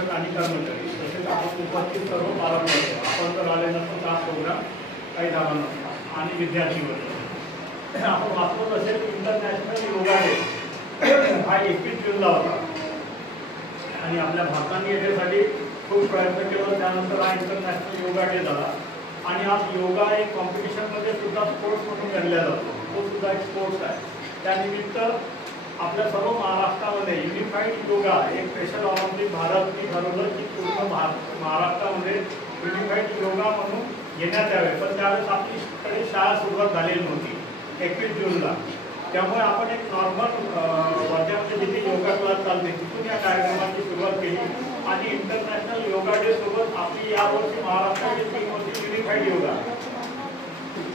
शिक्षक आणि कर्मचारी तसेच आपण उपस्थित सर्व पालक वर्ग, आपण जर आले नसतो तर हा प्रोग्राम काही झाला नसता, आणि विद्यार्थी वर्ग. आपण वाचत असेल इंटरनॅशनल योगा डे हा 21 जूनला होता आणि आपल्या भारताने याच्यासाठी खूप प्रयत्न केला. त्यानंतर हा इंटरनॅशनल योगा डे झाला आणि आज योगा एक कॉम्पिटिशनमध्ये सुद्धा स्पोर्ट्स म्हणून गणला जातो. तो सुद्धा एक स्पोर्ट्स आहे. त्यानिमित्त आपल्या सर्व महाराष्ट्रामध्ये युनिफाईड योगा एक स्पेशल ऑलिम्पिक भारतने ठरवलं की पूर्ण महाराष्ट्रामध्ये युनिफाईड योगा म्हणून घेण्यात यावे. पण त्यावेळेस आपलीकडे शाळा सुरुवात झालेली नव्हती 21 जूनला. त्यामुळे आपण एक नॉर्मल वर्ध्यामध्ये जिथे योगा क्लास चालते तिथून या कार्यक्रमाची सुरुवात केली आणि इंटरनॅशनल योगा डे सोबत आपली यावर्षी महाराष्ट्राची थीम होती युनिफाईड योगा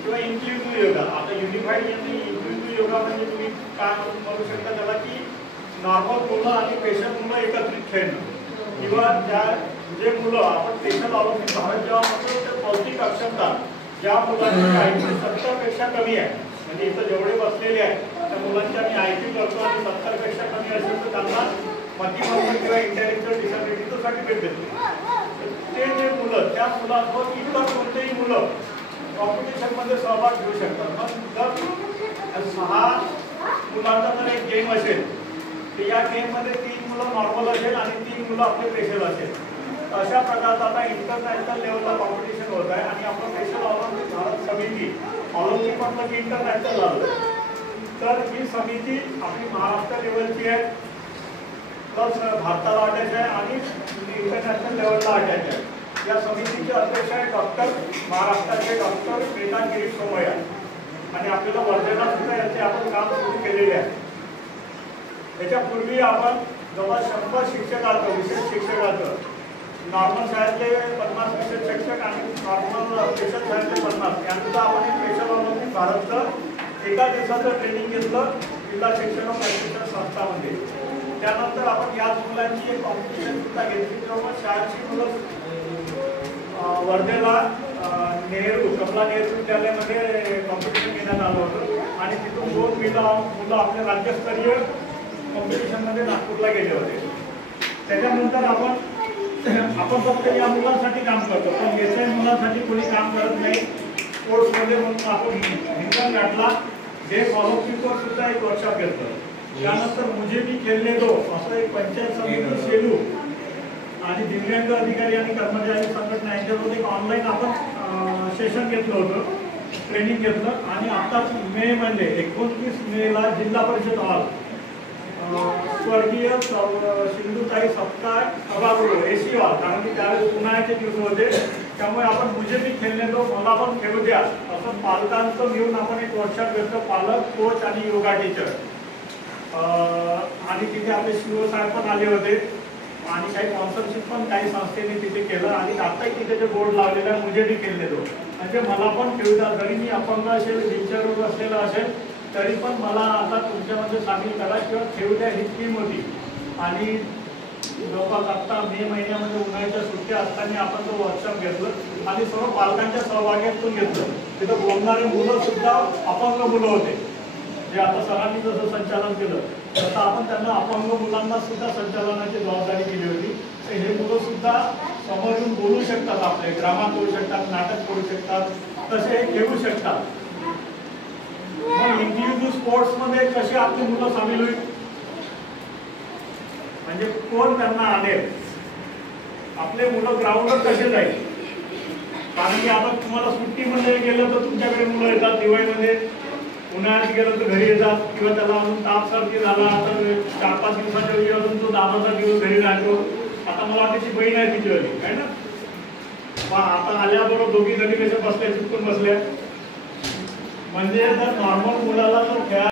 किंवा इन्क्लुझिव्ह योगा. आता युनिफाईड आणि इन्क्लुझिव्ह योगा म्हणजे तुम्ही काय म्हणू शकता त्याला की नॉर्मल मुलं आणि पेशंट मुलं एकत्रित खेळणं किंवा जे मुलं आपण स्पेशल ऑलिम्पिक भारत जेव्हा म्हणतो ते बौद्धिक अक्षमता ज्या मुलांची IQ 70पेक्षा कमी आहे, म्हणजे इथं जेवढे बसलेले आहेत त्या मुलांची आम्ही IQ करतो आणि 70पेक्षा कमी असेल तर त्यांना मतिमंद किंवा इंटेलेक्च्युअल डिसॅबिलिटीचं सर्टिफिकेट देतो. ते जे मुलं त्या मुलांसोबत इतर कोणतेही मुलं कॉम्पिटिशनमध्ये सहभाग घेऊ शकतात. मग जर 6 मुलांचा जर एक गेम असेल तर या गेममध्ये 3 मुलं नॉर्मल असेल आणि 3 मुलं आपले स्पेशल असेल. अशा प्रकारचा आता इंटरनॅशनल लेवलला कॉम्पिटिशन होत आहे आणि आपण स्पेशल ऑलिम्पिक भारत समिती ऑलिम्पिक म्हटलं की इंटरनॅशनल झालं तर ही समिती आपली महाराष्ट्र लेवलची आहे प्लस भारताला अटॅच आहे आणि इंटरनॅशनल लेवलला अटॅच आहे. या समितीचे अध्यक्ष आहे महाराष्ट्राचे डॉक्टर श्वेता गिरीश सोमय्या आणि आपल्याला वर्धेला सुद्धा याचे आपण काम सुरू केलेले आहे. याच्यापूर्वी आपण जवळ 100 शिक्षकाचं विशेष शिक्षकाचं नॉर्मल शाळेतले 50 विशेष शिक्षक आणि नॉर्मल स्पेशल शाळेतले 50 यांचं आपण एक स्पेशल ऑलिम्पिक भारतचं एका दिवसाचं ट्रेनिंग घेतलं जिल्हा शिक्षण प्रशिक्षण संस्थामध्ये. त्यानंतर आपण याच मुलांची एक कॉम्पिटिशन सुद्धा घेतली तेव्हा शाळेची मुलं वर्धेला कमला नेहरू विद्यालयामध्ये कॉम्पिटिशन घेण्यात आलं होतं आणि तिथून 2 मुलं आपल्या राज्यस्तरीय कॉम्पिटिशनमध्ये नागपूरला गेले होते. त्याच्यानंतर आपण फक्त या मुलांसाठी काम करतो पण याच्या मुलांसाठी कोणी काम करत नाही. स्पोर्ट्समध्ये म्हणून आपण हिंगणघाटला जे ऑलिम्पिकवर सुद्धा एक वर्कशॉप घेतलं. त्यानंतर मुझे भी खेळणे दो असं एक पंचायत समिती सेलू आणि दिव्यांग अधिकारी आणि कर्मचारी संघटना यांच्यामध्ये एक ऑनलाईन आपण सेशन घेतलं होतं, ट्रेनिंग घेतलं आणि आताच मे मध्ये 29 मेला जिल्हा परिषद हॉल स्वर्गीय सिंधुताई सपकाळ सभागृह AC हॉल, कारण की त्यावेळेस उन्हाळ्याचे दिवस होते त्यामुळे आपण मुझे भी खेळणे दो मला पण खेळू द्या असं पालकांचं घेऊन आपण एक वर्कशॉप घेतलं. पालक कोच आणि योगा टीचर आणि तिथे आपले CEO साहेब पण आले होते आणि काही स्पॉन्सरशिप पण काही संस्थेने तिथे केलं आणि आताही तिथे जे बोर्ड लावलेला आहे मुझे भी खेळणे दो म्हणजे मला पण खेळू द्या. जरी मी अपंग असेल व्हीलचेअरवर असलेला असेल तरी पण मला आता तुमच्यामध्ये सामील करा किंवा खेळू द्या ही स्कीम होती. आणि जवळपास आत्ता मे महिन्यामध्ये उन्हाळ्याच्या सुट्ट्या असताना आपण तो वर्कशॉप घेतलं आणि सर्व पालकांच्या सहभागातून घेतलं. तिथं बोलणारे मुलं सुद्धा अपंग मुलं होते जे आता सरांनी जसं संचालन केलं तसं आपण त्यांना अपंग मुलांना सुद्धा संचालनाची जबाबदारी दिली होती. तर हे मुलं सुद्धा समोर येऊन बोलू शकतात, आपले ड्रामा करू शकतात, नाटक करू शकतात, तसे हे खेळू शकतात. मग इंडिव्हिज्युअल स्पोर्ट्समध्ये कशी आपली मुलं सामील होईल म्हणजे कोण त्यांना आणेल, आपले मुलं ग्राउंडवर कसे जाईल. कारण की आता तुम्हाला सुट्टीमध्ये गेलं तर तुमच्याकडे मुलं येतात, दिवाळीमध्ये उन्हाळ्यात गेलं तर घरी येतात किंवा त्याला अजून ताप सर्दी झाला तर 4-5 दिवसाच्या वेळी अजून तो 10-15 दिवस घरी राहतो. आता मला वाटतं ती बहीण आहे तिची वेळी आहे ना, आता आल्याबरोबर दोघी जणी कशा बसल्या चिपकून बसल्या म्हणजे जर नॉर्मल मुलाला जर खेळा